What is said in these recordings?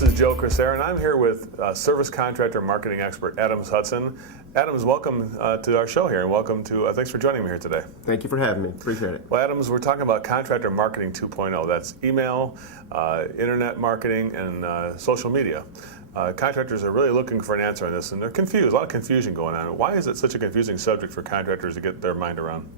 This is Joe Crisera, and I'm here with service contractor marketing expert Adams Hudson. Adams, welcome to our show here, and welcome to, thanks for joining me here today. Thank you for having me. Appreciate it. Well, Adams, we're talking about contractor marketing 2.0. That's email, internet marketing, and social media. Contractors are really looking for an answer on this, and they're confused. A lot of confusion going on. Why is it such a confusing subject for contractors to get their mind around?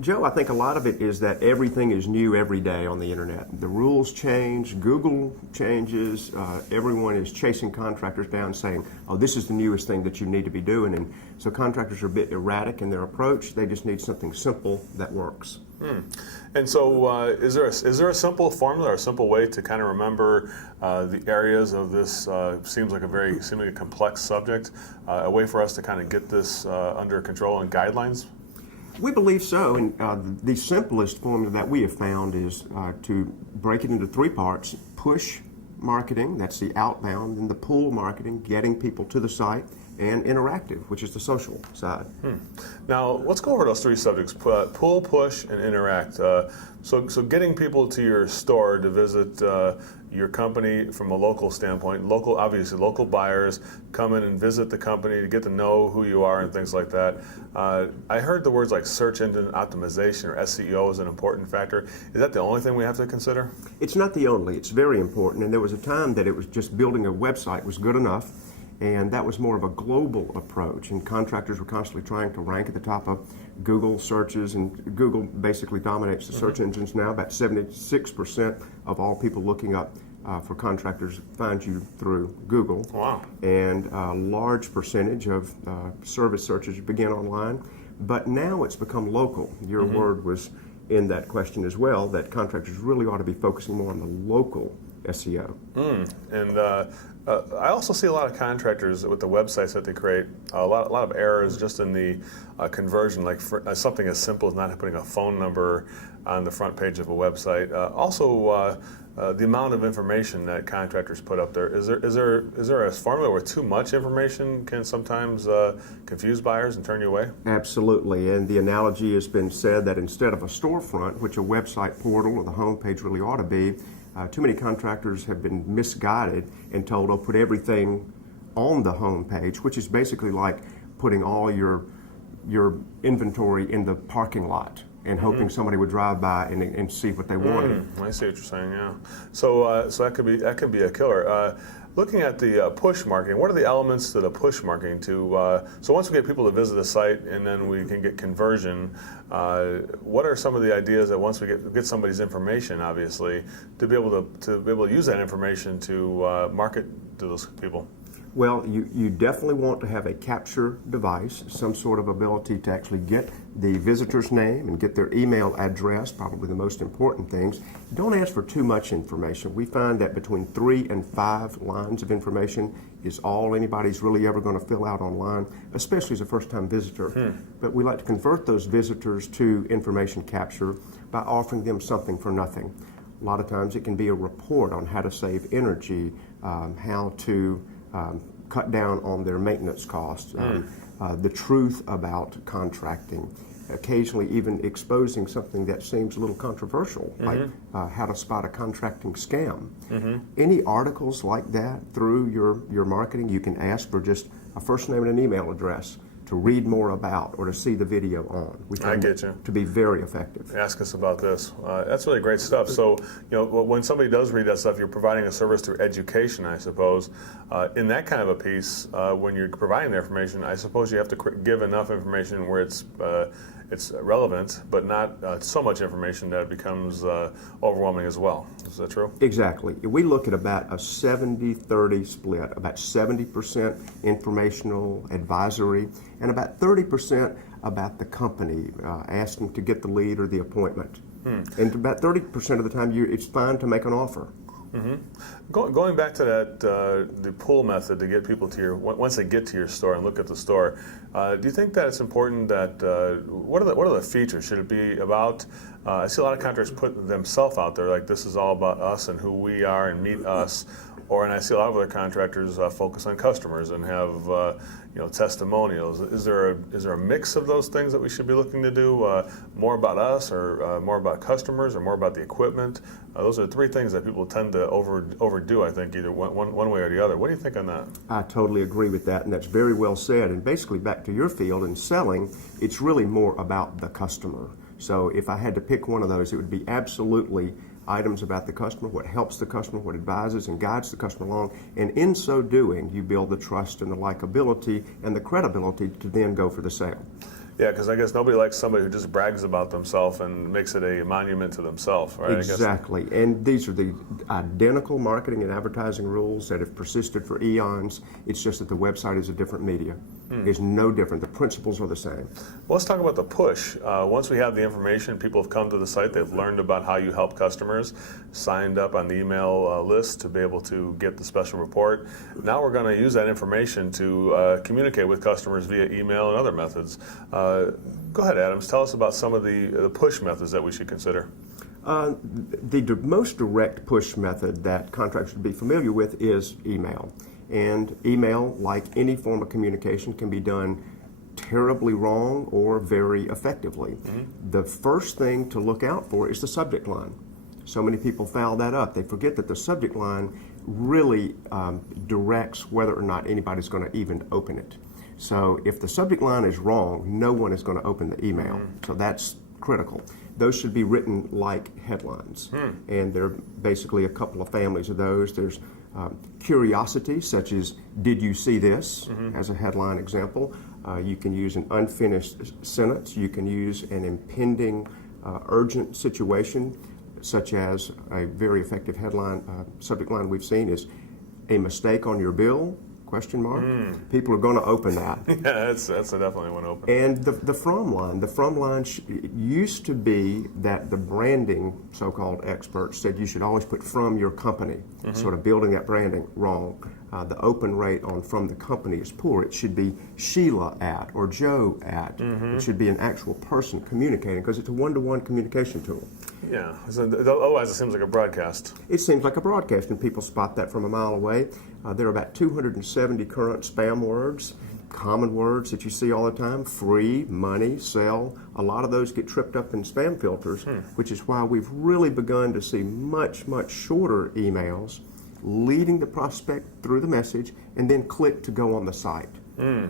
Joe, I think a lot of it is that everything is new every day on the internet. The rules change, Google changes, everyone is chasing contractors down saying, oh, this is the newest thing that you need to be doing. And so contractors are a bit erratic in their approach. They just need something simple that works. And so is there a simple formula or a simple way to kind of remember the areas of this seems like a very seemingly complex subject, a way for us to kind of get this under control and guidelines? We believe so, and the simplest formula that we have found is to break it into three parts: push marketing, that's the outbound, and the pull marketing, getting people to the site, and interactive, which is the social side. Now, let's go over those three subjects: pull, push, and interact. So getting people to your store to visit your company from a local standpoint, obviously local buyers come in and visit the company to get to know who you are and things like that. I heard the words like search engine optimization or SEO is an important factor. Is that the only thing we have to consider? It's not the only. It's very important, and there was a time that it was just building a website was good enough. And that was more of a global approach, and contractors were constantly trying to rank at the top of Google searches, and Google basically dominates the search engines now. About 76% of all people looking up for contractors find you through Google. Wow. And a large percentage of service searches begin online, but now it's become local. Your word was in that question as well, that contractors really ought to be focusing more on the local SEO. And I also see a lot of contractors with the websites that they create, a lot of errors just in the conversion, like for, something as simple as not putting a phone number on the front page of a website. The amount of information that contractors put up there. Is there a formula where too much information can sometimes confuse buyers and turn you away? Absolutely, and the analogy has been said that instead of a storefront, which a website portal or the homepage really ought to be, too many contractors have been misguided and told, oh, put everything on the home page, which is basically like putting all your inventory in the parking lot and hoping somebody would drive by and see what they wanted. I see what you're saying, yeah. So that could be a killer. Looking at the push marketing, what are the elements to the push marketing so once we get people to visit the site and then we can get conversion, what are some of the ideas that once we get somebody's information, obviously, to be able to use that information to market to those people? Well, you definitely want to have a capture device, some sort of ability to actually get the visitor's name and get their email address, probably the most important things. Don't ask for too much information. We find that between 3 and 5 lines of information is all anybody's really ever going to fill out online, especially as a first-time visitor. But we like to convert those visitors to information capture by offering them something for nothing. A lot of times it can be a report on how to save energy, how to cut down on their maintenance costs, the truth about contracting, occasionally even exposing something that seems a little controversial, like how to spot a contracting scam. Any articles like that through your marketing, you can ask for just a first name and an email address to read more about or to see the video on. We find it to be very effective. Ask us about this. That's really great stuff. So, when somebody does read that stuff, you're providing a service through education, I suppose. In that kind of a piece, when you're providing the information, I suppose you have to give enough information where it's relevant, but not so much information that it becomes overwhelming as well. Is that true? Exactly. We look at about a 70-30 split, about 70% informational, advisory, and about 30% about the company, asking to get the lead or the appointment. And about 30% of the time, it's fine to make an offer. Going back to that, the pull method to get people to once they get to your store and look at the store, Do you think that it's important that what are the features? Should it be about? I see a lot of contractors put themselves out there, like this is all about us and who we are and meet us. And I see a lot of other contractors focus on customers and have testimonials. Is there a mix of those things that we should be looking to do? More about us, or more about customers, or more about the equipment? Those are three things that people tend to overdo. I think either one way or the other. What do you think on that? I totally agree with that, and that's very well said. And basically, back to your field in selling, it's really more about the customer. So if I had to pick one of those, it would be absolutely items about the customer, what helps the customer, what advises and guides the customer along. And in so doing, you build the trust and the likability and the credibility to then go for the sale. Yeah, because I guess nobody likes somebody who just brags about themselves and makes it a monument to themselves, right? Exactly. And these are the identical marketing and advertising rules that have persisted for eons. It's just that the website is a different media. It's no different. The principles are the same. Well, let's talk about the push. Once we have the information, people have come to the site, they've learned about how you help customers, signed up on the email list to be able to get the special report. Now we're going to use that information to communicate with customers via email and other methods. Go ahead, Adams. Tell us about some of the push methods that we should consider. The most direct push method that contractors should be familiar with is email. And email, like any form of communication, can be done terribly wrong or very effectively. The first thing to look out for is the subject line. So many people foul that up. They forget that the subject line really directs whether or not anybody's going to even open it. So if the subject line is wrong, no one is going to open the email. So that's critical. Those should be written like headlines. And there are basically a couple of families of those. There's curiosity, such as, did you see this, as a headline example. You can use an unfinished sentence. You can use an impending urgent situation, such as a very effective headline, subject line we've seen is, a mistake on your bill, question mark. People are going to open that. Yeah, that's definitely one open. And the from line used to be that the branding so-called experts said you should always put from your company, sort of building that branding. Wrong. The open rate on from the company is poor. It should be Sheila at or Joe at. It should be an actual person communicating, because it's a one-to-one communication tool. Yeah, otherwise it seems like a broadcast. It seems like a broadcast, and people spot that from a mile away. There are about 270 current spam words, common words that you see all the time: free, money, sell. A lot of those get tripped up in spam filters, which is why we've really begun to see much, much shorter emails leading the prospect through the message and then click to go on the site,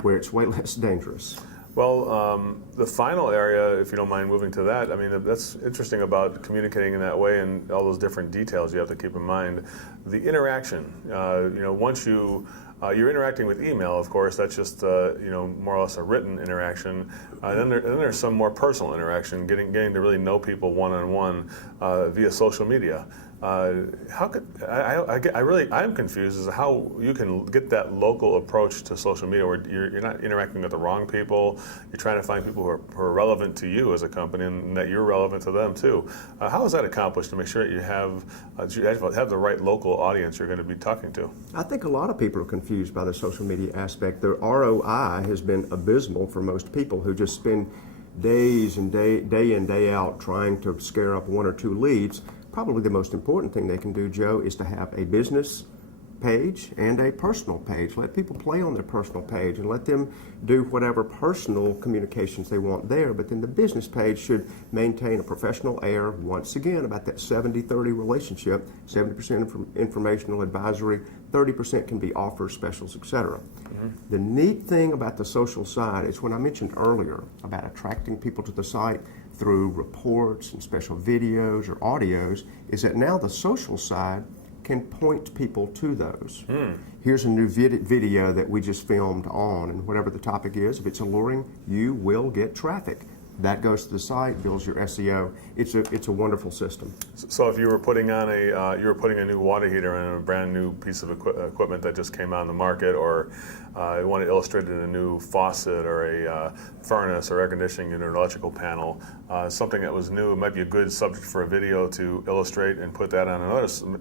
where it's way less dangerous. Well, the final area, if you don't mind moving to that, I mean, that's interesting about communicating in that way and all those different details you have to keep in mind. The interaction, once you're interacting with email, of course, that's just more or less a written interaction. Then there's some more personal interaction, getting to really know people one-on-one via social media. How could I'm confused as to how you can get that local approach to social media where you're not interacting with the wrong people. You're trying to find people who are relevant to you as a company, and that you're relevant to them too. How is that accomplished to make sure that you have the right local audience you're going to be talking to? I think a lot of people are confused by the social media aspect. The ROI has been abysmal for most people who just spend days and day in, day out trying to scare up one or two leads. Probably the most important thing they can do, Joe, is to have a business page and a personal page. Let people play on their personal page and let them do whatever personal communications they want there, but then the business page should maintain a professional air, once again, about that 70-30 relationship, 70% informational advisory, 30% can be offers, specials, etc. The neat thing about the social side is when I mentioned earlier about attracting people to the site through reports and special videos or audios, is that now the social side can point people to those. Here's a new video that we just filmed on, and whatever the topic is, if it's alluring, you will get traffic. That goes to the site, builds your SEO. It's a wonderful system. So if you were putting on a new water heater and a brand new piece of equipment that just came on the market, or you want to illustrate in a new faucet or a furnace or air conditioning unit or electrical panel, something that was new. It might be a good subject for a video to illustrate and put that on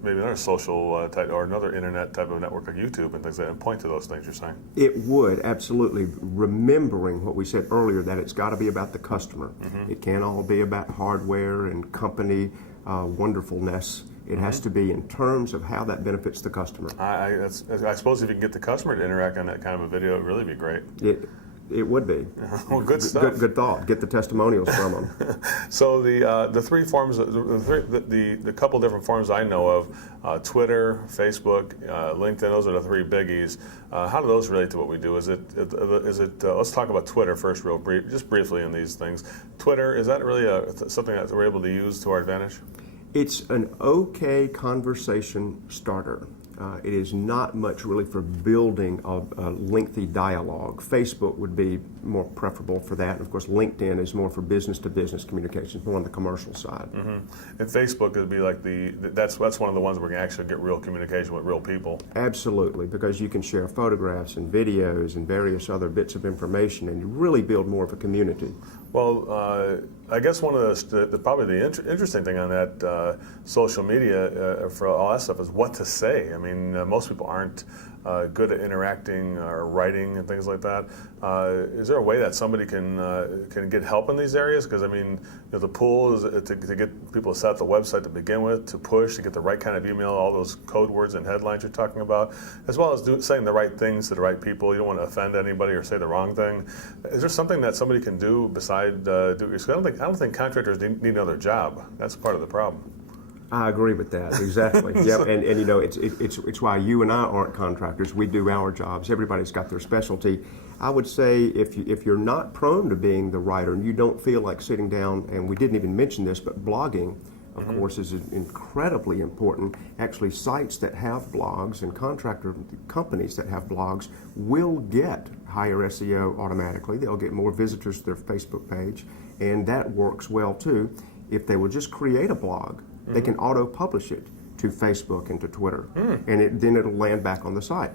maybe another social type or another internet type of network like YouTube and things like that, and point to those things you're saying. It would, absolutely. Remembering what we said earlier, that it's got to be about the customer. It can't all be about hardware and company wonderfulness. It has to be in terms of how that benefits the customer. I suppose if you can get the customer to interact on that kind of a video, it would really be great. It would be. Well, good stuff. Good thought. Get the testimonials from them. So the three forms, the couple different forms I know of, Twitter, Facebook, LinkedIn. Those are the three biggies. How do those relate to what we do? Is it? Let's talk about Twitter first, just briefly in these things. Twitter, is that really something that we're able to use to our advantage? It's an okay conversation starter. It is not much really for building a lengthy dialogue. Facebook would be more preferable for that. And of course, LinkedIn is more for business-to-business communications, more on the commercial side. And Facebook would be like that's one of the ones where we can actually get real communication with real people. Absolutely, because you can share photographs and videos and various other bits of information and really build more of a community. Well, I guess one of probably the interesting thing on that social media for all that stuff is what to say. I mean, most people aren't good at interacting or writing and things like that. Is there a way that somebody can get help in these areas? Because I mean, the pool is to get people to set up the website to begin with, to push, to get the right kind of email, all those code words and headlines you're talking about, as well as saying the right things to the right people. You don't want to offend anybody or say the wrong thing. Is there something that somebody can do beside do it yourself? I don't think contractors need another job. That's part of the problem. I agree with that, exactly. Yep, and you know, it's why you and I aren't contractors. We do our jobs. Everybody's got their specialty. I would say if you're not prone to being the writer and you don't feel like sitting down, and we didn't even mention this, but blogging, of course, is incredibly important. Actually, sites that have blogs and contractor companies that have blogs will get higher SEO automatically. They'll get more visitors to their Facebook page, and that works well too. If they will just create a blog, they can auto-publish it to Facebook and to Twitter, and then it'll land back on the site.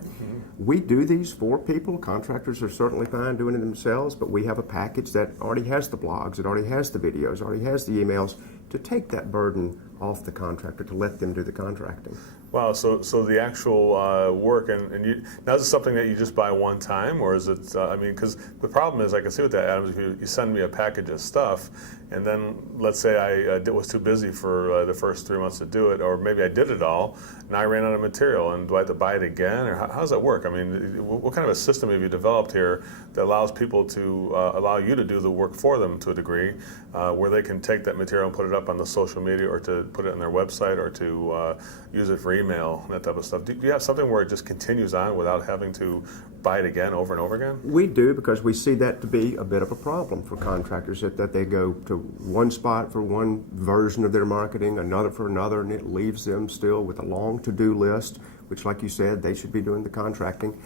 We do these for people. Contractors are certainly fine doing it themselves, but we have a package that already has the blogs, it already has the videos, already has the emails, to take that burden off the contractor, to let them do the contracting. Wow, so the actual work, and now is it something that you just buy one time, or is it, I mean, because the problem is, I can see with that, Adam, if you send me a package of stuff, and then let's say I was too busy for the first 3 months to do it, or maybe I did it all, and I ran out of material, and do I have to buy it again, or how does that work? I mean, what kind of a system have you developed here that allows people to, allow you to do the work for them to a degree, where they can take that material and put it up on the social media, or to put it on their website, or to use it for email, and that type of stuff? Do you have something where it just continues on without having to buy it again over and over again? We do, because we see that to be a bit of a problem for contractors, that they go to one spot for one version of their marketing, another for another, and it leaves them still with a long to-do list, which, like you said, they should be doing the contracting.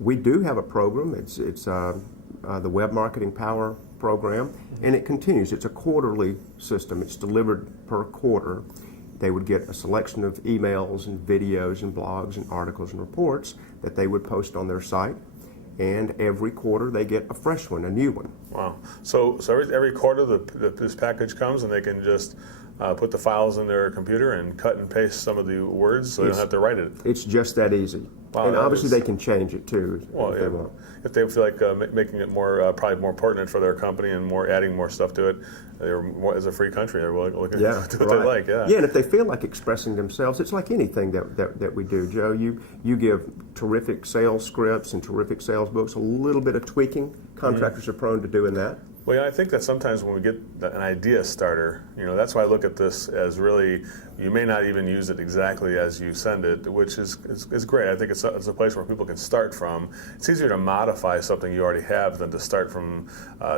We do have a program. It's the Web Marketing Power program, and it continues. It's a quarterly system. It's delivered per quarter. They would get a selection of emails and videos and blogs and articles and reports that they would post on their site, and every quarter they get a fresh one, a new one. Wow. So every quarter this package comes, and they can just put the files in their computer and cut and paste some of the words, so they don't have to write it. It's just that easy. Wow, and obviously they can change it too if they want. If they feel like making it more, probably more pertinent for their company and adding more stuff to it, as a free country, they're willing to do what they like. Yeah, and if they feel like expressing themselves, it's like anything that we do, Joe. You give terrific sales scripts and terrific sales books, a little bit of tweaking. Contractors are prone to doing that. Well, yeah, I think that sometimes when we get an idea starter, that's why I look at this as really, you may not even use it exactly as you send it, which is great. I think it's a place where people can start from. It's easier to modify something you already have than to start from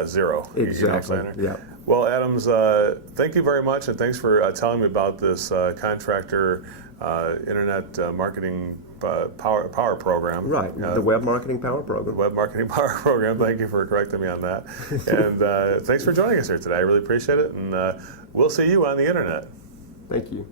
zero. Exactly. You know what I'm saying? Yeah. Well, Adams, thank you very much, and thanks for telling me about this contractor internet marketing power program. Right, the Web Marketing Power program. Web Marketing Power program. Thank you for correcting me on that. And thanks for joining us here today. I really appreciate it, and we'll see you on the internet. Thank you.